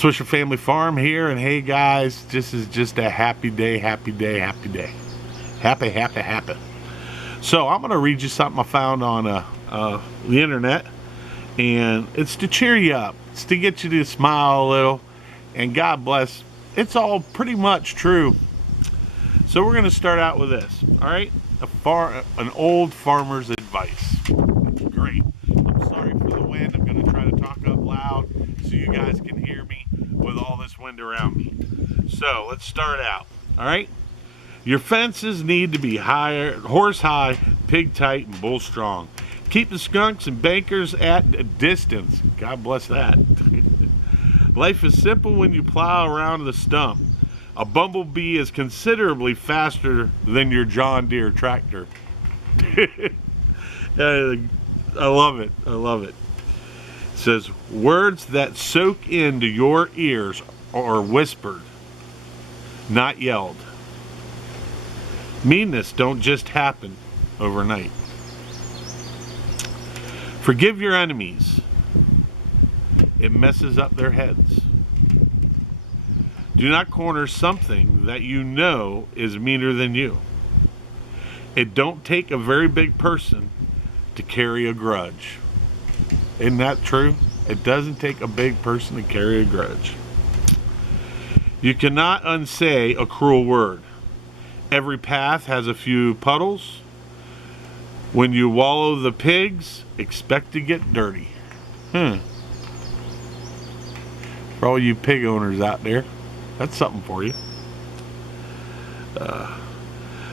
Swisher Family Farm here, and hey guys, this is just a happy day, happy day, happy day. Happy, happy, happy. So I'm going to read you something I found on the internet, and it's to cheer you up. It's to get you to smile a little, and God bless. It's all pretty much true. So we're going to start out with this, all right? An old farmer's advice. Great. I'm sorry for the wind. I'm going to try to talk up loud so you guys can hear me with all this wind around me. So let's start out, all right? Your fences need to be higher, horse high, pig tight, and bull strong. Keep the skunks and bankers at a distance. God bless that. Life is simple when you plow around the stump. A bumblebee is considerably faster than your John Deere tractor. I love it. I love it. It says, words that soak into your ears are whispered, not yelled. Meanness don't just happen overnight. Forgive your enemies. It messes up their heads. Do not corner something that you know is meaner than you. It don't take a very big person to carry a grudge. Isn't that true? It doesn't take a big person to carry a grudge. You cannot unsay a cruel word. Every path has a few puddles. When you wallow the pigs, expect to get dirty. For all you pig owners out there, that's something for you.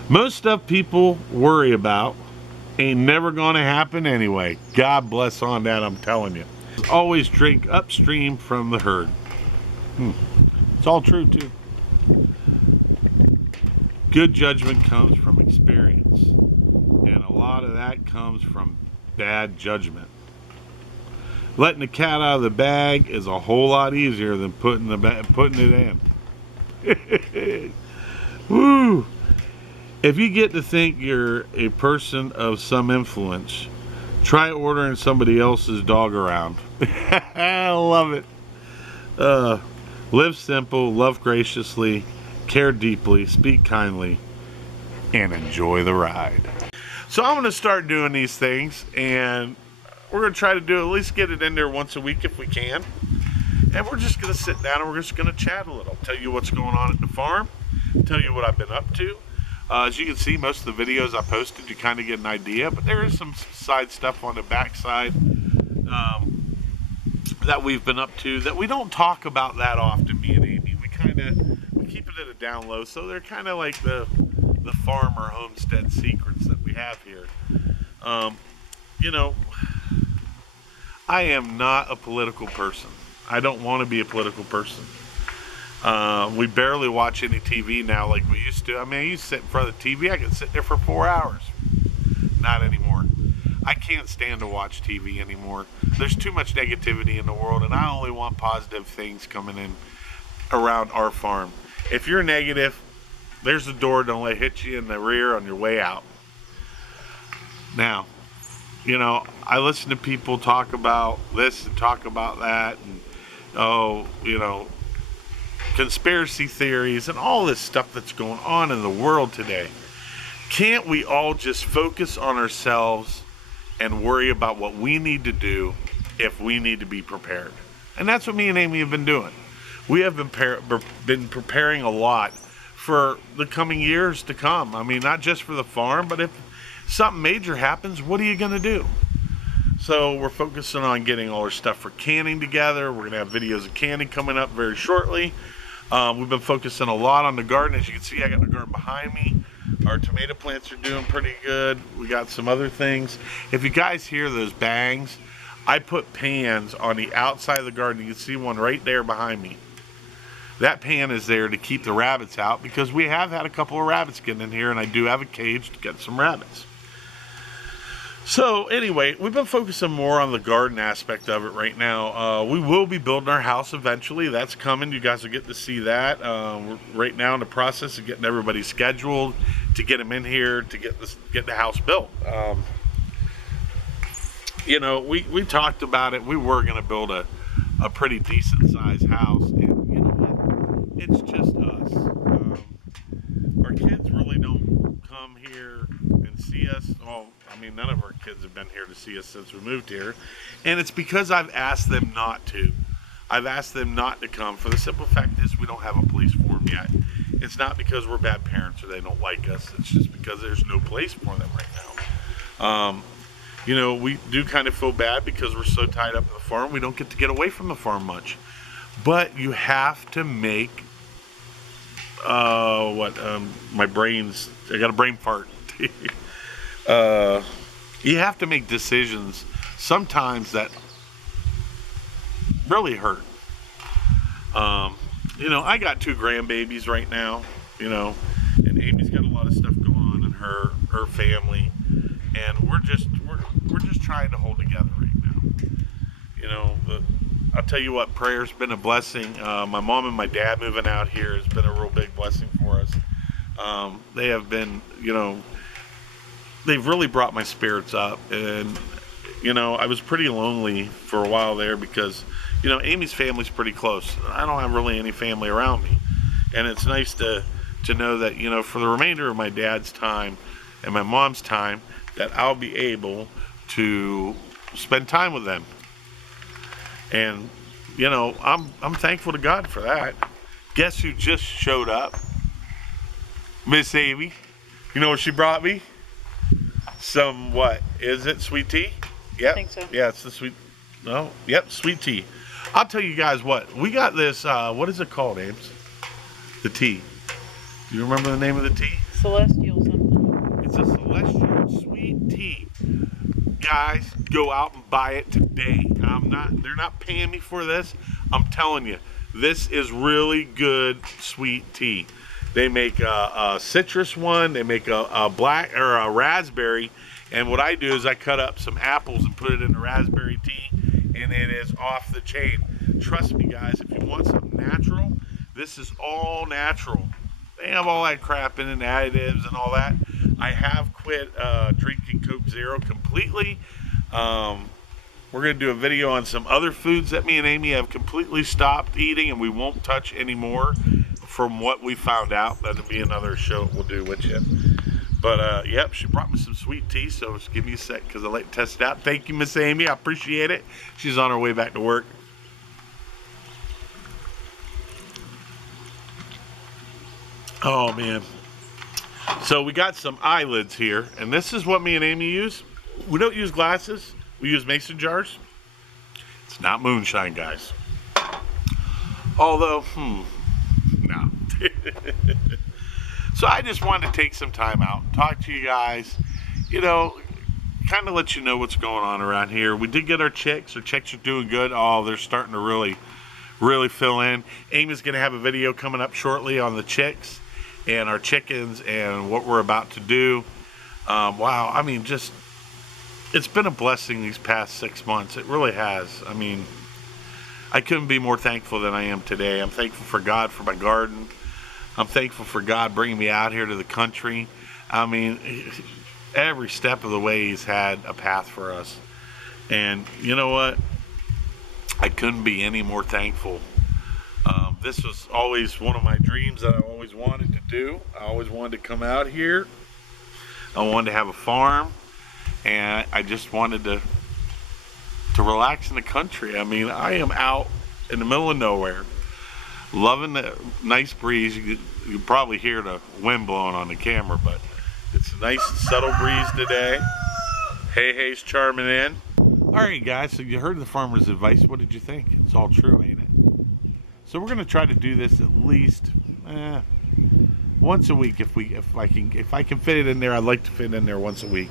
Most stuff people worry about ain't never gonna happen anyway. God bless on that, I'm telling you. Always drink upstream from the herd. It's all true too. Good judgment comes from experience, and a lot of that comes from bad judgment. Letting the cat out of the bag is a whole lot easier than putting it in. Woo! If you get to think you're a person of some influence, try ordering somebody else's dog around. I love it. Live simple, love graciously, care deeply, speak kindly, and enjoy the ride. So I'm going to start doing these things, and we're going to try to do at least get it in there once a week if we can. And we're just going to sit down and we're just going to chat a little. Tell you what's going on at the farm. Tell you what I've been up to. As you can see, most of the videos I posted, you kind of get an idea. But there is some side stuff on the backside that we've been up to that we don't talk about that often, me and Amy. We keep it at a down low. So they're kind of like the farm or homestead secrets that we have here. You know, I am not a political person. I don't want to be a political person. We barely watch any TV now like we used to. I mean, I used to sit in front of the TV. I could sit there for 4 hours. Not anymore. I can't stand to watch TV anymore. There's too much negativity in the world, and I only want positive things coming in around our farm. If you're negative, there's the door. Don't let it hit you in the rear on your way out. Now, you know, I listen to people talk about this and talk about that, and conspiracy theories and all this stuff that's going on in the world today. Can't we all just focus on ourselves and worry about what we need to do if we need to be prepared? And that's what me and Amy have been doing. We have been preparing a lot for the coming years to come. I mean, not just for the farm, but if something major happens, what are you going to do? So we're focusing on getting all our stuff for canning together. We're going to have videos of canning coming up very shortly. We've been focusing a lot on the garden. As you can see, I got the garden behind me. Our tomato plants are doing pretty good. We got some other things. If you guys hear those bangs, I put pans on the outside of the garden. You can see one right there behind me. That pan is there to keep the rabbits out because we have had a couple of rabbits getting in here, and I do have a cage to get some rabbits. So anyway, we've been focusing more on the garden aspect of it right now. We will be building our house eventually. That's coming. You guys will get to see that. We're right now in the process of getting everybody scheduled to get them in here to get the house built. You know, we talked about it. We were going to build a a pretty decent sized house. And you know what? It's just us. Our kids really don't come here and see us. Well, I mean, none of our kids have been here to see us since we moved here. And it's because I've asked them not to. I've asked them not to come for the simple fact is we don't have a place for them yet. It's not because we're bad parents or they don't like us. It's just because there's no place for them right now. You know, we do kind of feel bad because we're so tied up in the farm. We don't get to get away from the farm much. But you have to make, my brain's, I got a brain fart. You have to make decisions sometimes that really hurt. You know, I got 2 grandbabies right now, you know, and Amy's got a lot of stuff going on in her family, and we're just trying to hold together right now. You know, I'll tell you what, prayer's been a blessing. My mom and my dad moving out here has been a real big blessing for us. They have been, you know, they've really brought my spirits up, and you know, I was pretty lonely for a while there because, you know, Amy's family's pretty close. I don't have really any family around me. And it's nice to know that, you know, for the remainder of my dad's time and my mom's time, that I'll be able to spend time with them. And, you know, I'm thankful to God for that. Guess who just showed up? Miss Amy. You know what she brought me? Some, what? Is it sweet tea? Yep. I think so. Yeah, it's the sweet, no, yep, sweet tea. I'll tell you guys what, we got this, what is it called, Ames? The tea. Do you remember the name of the tea? Celestial something. It's a celestial sweet tea. Guys, go out and buy it today. They're not paying me for this. I'm telling you, this is really good sweet tea. They make a citrus one, they make a black or a raspberry, and what I do is I cut up some apples and put it in the raspberry tea, and it is off the chain. Trust me, guys, if you want something natural, this is all natural. They have all that crap in it, additives and all that. I have quit drinking Coke Zero completely. We're going to do a video on some other foods that me and Amy have completely stopped eating and we won't touch anymore from what we found out. That'll be another show we'll do with you. But, yep, she brought me some sweet tea, so just give me a sec because I like to test it out. Thank you, Miss Amy. I appreciate it. She's on her way back to work. Oh, man. So we got some eyelids here, and this is what me and Amy use. We don't use glasses. We use mason jars. It's not moonshine, guys. Although, no. So I just wanted to take some time out, talk to you guys, you know, kind of let you know what's going on around here. We did get our chicks. Our chicks are doing good. Oh, they're starting to really fill in. Amy's going to have a video coming up shortly on the chicks and our chickens and what we're about to do. Wow, I mean, just, it's been a blessing these past 6 months. It really has. I mean, I couldn't be more thankful than I am today. I'm thankful for God for my garden. I'm thankful for God bringing me out here to the country. I mean, every step of the way He's had a path for us. And you know what? I couldn't be any more thankful. This was always one of my dreams that I always wanted to do. I always wanted to come out here. I wanted to have a farm. And I just wanted to relax in the country. I mean, I am out in the middle of nowhere, loving the nice breeze. You can probably hear the wind blowing on the camera, but it's a nice subtle breeze today. Hey's charming in. All right, guys, so you heard the farmer's advice. What did you think? It's all true, ain't it? So we're going to try to do this at least once a week if I can fit it in there. I'd like to fit it in there once a week,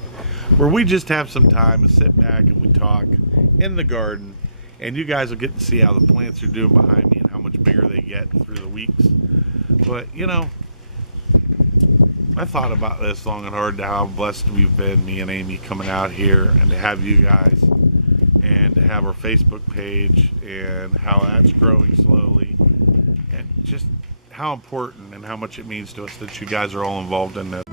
where we just have some time to sit back and we talk in the garden, and you guys will get to see how the plants are doing behind me and how much bigger they get through the weeks. But you know, I thought about this long and hard, how blessed we've been, me and Amy, coming out here and to have you guys and to have our Facebook page and how that's growing slowly, and just how important and how much it means to us that you guys are all involved in this.